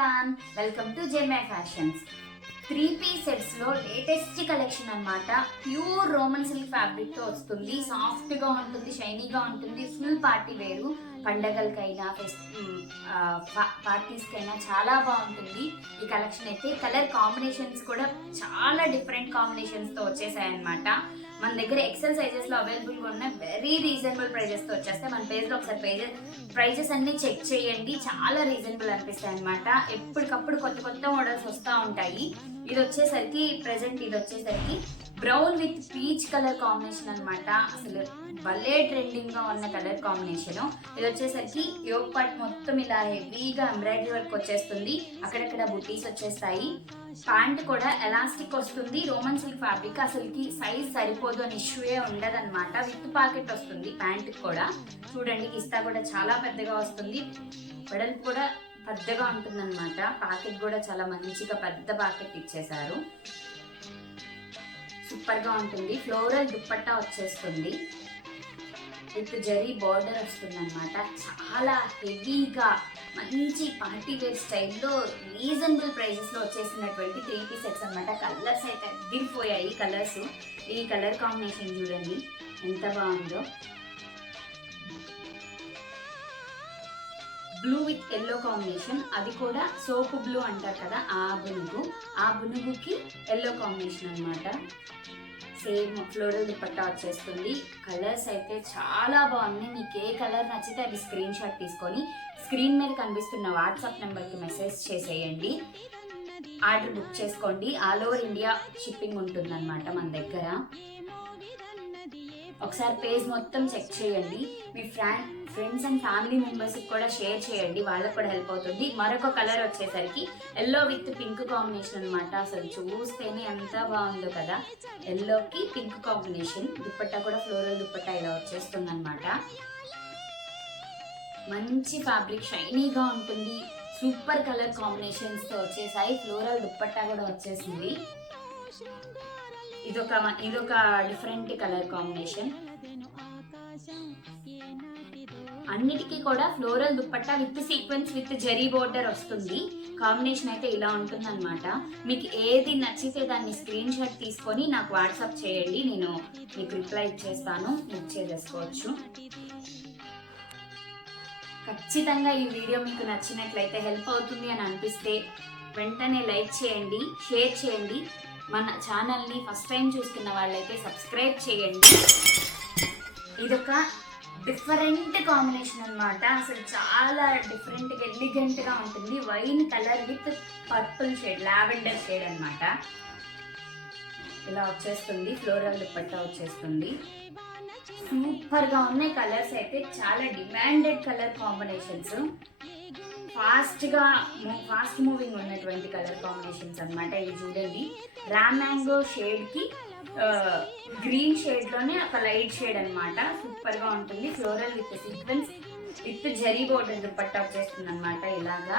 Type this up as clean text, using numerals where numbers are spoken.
Everyone, welcome to జెమై fashions. 3-piece sets లో latest collection అన్నమాట. ప్యూర్ రోమన్ సిల్క్ ఫ్యాబ్రిక్ తో వస్తుంది. సాఫ్ట్ గా ఉంటుంది, షైనీగా ఉంటుంది. ఫుల్ పార్టీ వేరు, పండగలకైనా పార్టీస్ కైనా చాలా బాగుంటుంది ఈ కలెక్షన్. అయితే కలర్ కాంబినేషన్స్ కూడా చాలా డిఫరెంట్ కాంబినేషన్స్ తో వచ్చేసాయి అన్నమాట. మన దగ్గర ఎక్సెల్ సైజెస్ లో అవైలబుల్ గా ఉన్న వెరీ రీజనబుల్ ప్రైజెస్ తో వచ్చేస్తాయి. మన పేజ్ లో ఒకసారి ప్రైజెస్ అన్ని చెక్ చేయండి, చాలా రీజనబుల్ అనిపిస్తాయి అనమాట. ఎప్పటికప్పుడు కొత్త మోడల్స్ వస్తూ ఉంటాయి. ఇది వచ్చేసరికి ప్రెసెంట్ ఇది వచ్చేసరికి brown with peach colour combination అనమాట. అసలు భలే ట్రెండింగ్ గా ఉన్న కలర్ కాంబినేషన్. ఇది వచ్చేసరికి యోగ్ పార్ట్ మొత్తం ఇలా హెవీగా ఎంబ్రాయిడరీ వర్క్ వచ్చేస్తుంది, అక్కడక్కడ బుటీస్ వచ్చేస్తాయి. ప్యాంట్ కూడా ఎలాస్టిక్ వస్తుంది, రోమన్ సిల్క్ ఫ్యాబ్రిక్. అసలుకి సైజ్ సరిపోదు అని ఇష్యూయే ఉండదన్నమాట. విత్ పాకెట్ వస్తుంది ప్యాంట్ కూడా. చూడండి, కిస్తా కూడా చాలా పెద్దగా వస్తుంది, వెడల్పు కూడా పెద్దగా ఉంటుంది అనమాట. పాకెట్ కూడా చాలా మంచిగా పెద్ద పాకెట్ ఇచ్చేసారు. సూపర్ గా ఉంటుంది. ఫ్లోరల్ దుప్పట్టా వచ్చేస్తుంది, విత్ జరీ బార్డర్ వస్తుంది అనమాట. చాలా హెవీగా మంచి పార్టీ వేర్ స్టైల్లో రీజనబుల్ ప్రైజెస్ లో వచ్చేసినటువంటి 3-piece సెట్స్ అనమాట. కలర్స్ అయితే అదిరిపోయాయి. కలర్స్, ఈ కలర్ కాంబినేషన్ చూడండి ఎంత బాగుందో. బ్లూ విత్ ఎల్లో కాంబినేషన్, అది కూడా సోపు బ్లూ అంటారు కదా, ఆ బునుగుకి ఎల్లో కాంబినేషన్ అనమాట. సేమ్ ఫ్లోరల్ దుపట్టా వచ్చేస్తుంది. కలర్స్ అయితే చాలా బాగున్నాయి. మీకు ఏ కలర్ నచ్చితే అది స్క్రీన్ షాట్ తీసుకొని స్క్రీన్ మీద కనిపిస్తున్న వాట్సాప్ నెంబర్కి మెసేజ్ చేసేయండి. ఆర్డర్ బుక్ చేసుకోండి. ఆల్ ఓవర్ ఇండియా షిప్పింగ్ ఉంటుందన్నమాట మన దగ్గర. ఒకసారి పేజ్ మొత్తం చెక్ చేయండి. మీ ఫ్రెండ్స్ అండ్ ఫ్యామిలీ మెంబర్స్కి కూడా షేర్ చేయండి, వాళ్ళకు కూడా హెల్ప్ అవుతుంది. మరొక కలర్ వచ్చేసరికి ఎల్లో విత్ పింక్ కాంబినేషన్ అనమాట. అసలు చూస్తేనే ఎంత బాగుందో కదా, ఎల్లోకి పింక్ కాంబినేషన్. దుప్పట్టా కూడా ఫ్లోరల్ దుప్పట్టా ఇలా వచ్చేస్తుంది అనమాట. మంచి ఫ్యాబ్రిక్, షైనీగా ఉంటుంది. సూపర్ కలర్ కాంబినేషన్స్తో వచ్చేసాయి. ఫ్లోరల్ దుప్పట్టా కూడా వచ్చేసింది. ఇదొక డిఫరెంట్ కలర్ కాంబినేషన్. అన్నిటికీ కూడా floral dupatta with sequence with zari border వస్తుంది. కాంబినేషన్ అయితే ఇలా ఉంటుంది అనమాట. మీకు ఏది నచ్చితే దాన్ని స్క్రీన్ షాట్ తీసుకొని నాకు వాట్సాప్ చేయండి, నేను మీకు రిప్లై ఇచ్చేస్తాను, బుక్ చేసేసుకోవచ్చు. ఖచ్చితంగా ఈ వీడియో మీకు నచ్చినట్లయితే, హెల్ప్ అవుతుంది అని అనిపిస్తే వెంటనే లైక్ చేయండి, షేర్ చేయండి. మన ఛానల్ని ఫస్ట్ టైం చూస్తున్న వాళ్ళైతే సబ్స్క్రైబ్ చేయండి. ఇదొక డిఫరెంట్ కాంబినేషన్ అనమాట. అసలు చాలా డిఫరెంట్గా ఎలిగెంట్గా ఉంటుంది. Wine colour with purple shade, lavender shade అనమాట. ఇలా వచ్చేస్తుంది. ఫ్లోరల్ దుపట్టా వచ్చేస్తుంది. సూపర్గా ఉన్నాయి కలర్స్ అయితే. చాలా demanded colour combinations, fast moving ఉన్నటువంటి కలర్ కాంబినేషన్స్ అనమాట. ఇవి చూడండి, రామ్ మ్యాంగో షేడ్కి గ్రీన్ షేడ్లోనే ఒక లైట్ షేడ్ అనమాట. సూపర్గా ఉంటుంది. Floral with sequence with zari border dupatta వచ్చేస్తుంది అనమాట. ఇలాగా